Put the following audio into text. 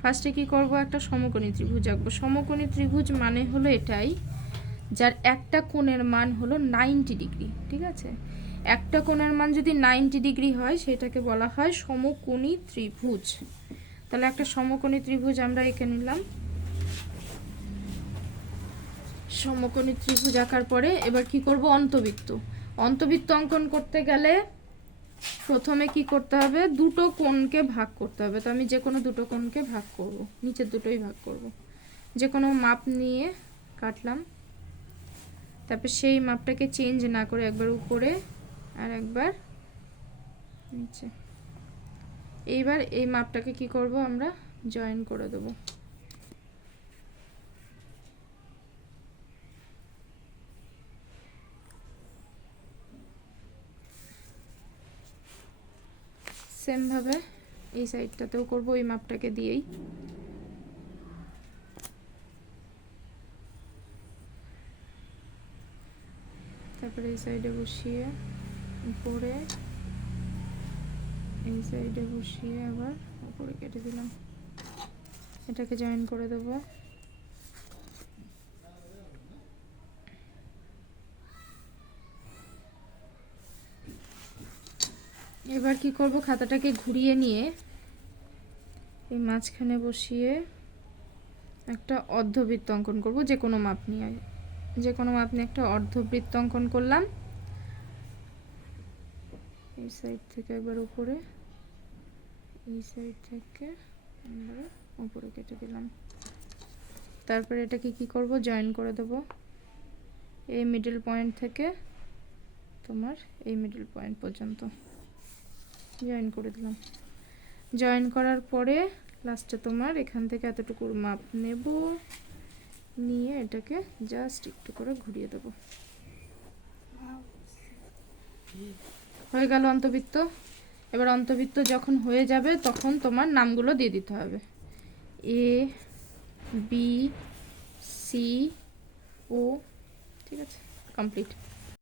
ফার্স্টে কি করব, একটা সমকোণী ত্রিভুজ আঁকবো। সমকোণী ত্রিভুজ মানে হলো এটাই যার একটা কোণের মান হলো 90 ডিগ্রি। ঠিক আছে, একটা কোণের মান যদি 90 ডিগ্রি হয় সেটাকে বলা হয় সমকোণী ত্রিভুজ। তাহলে একটা সমকোণী ত্রিভুজ আমরা এঁকে নিলাম। সমকোণী ত্রিভুজ আঁকার পরে এবার কি করব, অন্তবৃত্ত। অন্তবৃত্ত অঙ্কন করতে গেলে প্রথমে কি করতে হবে, দুটো কোণকে ভাগ করতে হবে। তো আমি যে কোনো দুটো কোণকে ভাগ করব, নিচের দুটোই ভাগ করব। যে কোনো মাপ নিয়ে কাটলাম, তারপর সেই মাপটাকে চেঞ্জ না করে একবার উপরে আর একবার নিচে। এইবার এই মাপটাকে কি করব, আমরা জয়েন করে দেব। সেম ভাবে এই সাইডটাতেও করব, এই মাপটাকে দিয়েই। তারপরে এই সাইডে বসিয়ে উপরে, এই সাইডে বসিয়ে আবার উপরে কেটে দিলাম। এটাকে জয়েন করে দেব। এবার কি করব, খাতাটাকে ঘুরিয়ে নিয়ে এই মাঝখানে বসিয়ে একটা অর্ধবৃত্ত অঙ্কন করব। যে কোনো মাপ নিয়ে একটা অর্ধবৃত্ত অঙ্কন করলাম। এই সাইড থেকে একবার উপরে, এই সাইড থেকে আমরা উপরে কেটে দিলাম। তারপরে এটাকে কি করব, জয়েন করে দেব। এই মিডল পয়েন্ট থেকে তোমার এই মিডল পয়েন্ট পর্যন্ত জয়েন করে দিলাম। জয়েন করার পরে লাস্টে তোমার এখান থেকে এতটুকুর মাপ নেব, নিয়ে এটাকে জাস্ট একটু করে ঘুরিয়ে দেব। হয়ে গেল অন্তবৃত্ত। এবার অন্তবৃত্ত যখন হয়ে যাবে তখন তোমার নামগুলো দিয়ে দিতে হবে, এ বি সি ও। ঠিক আছে, কমপ্লিট।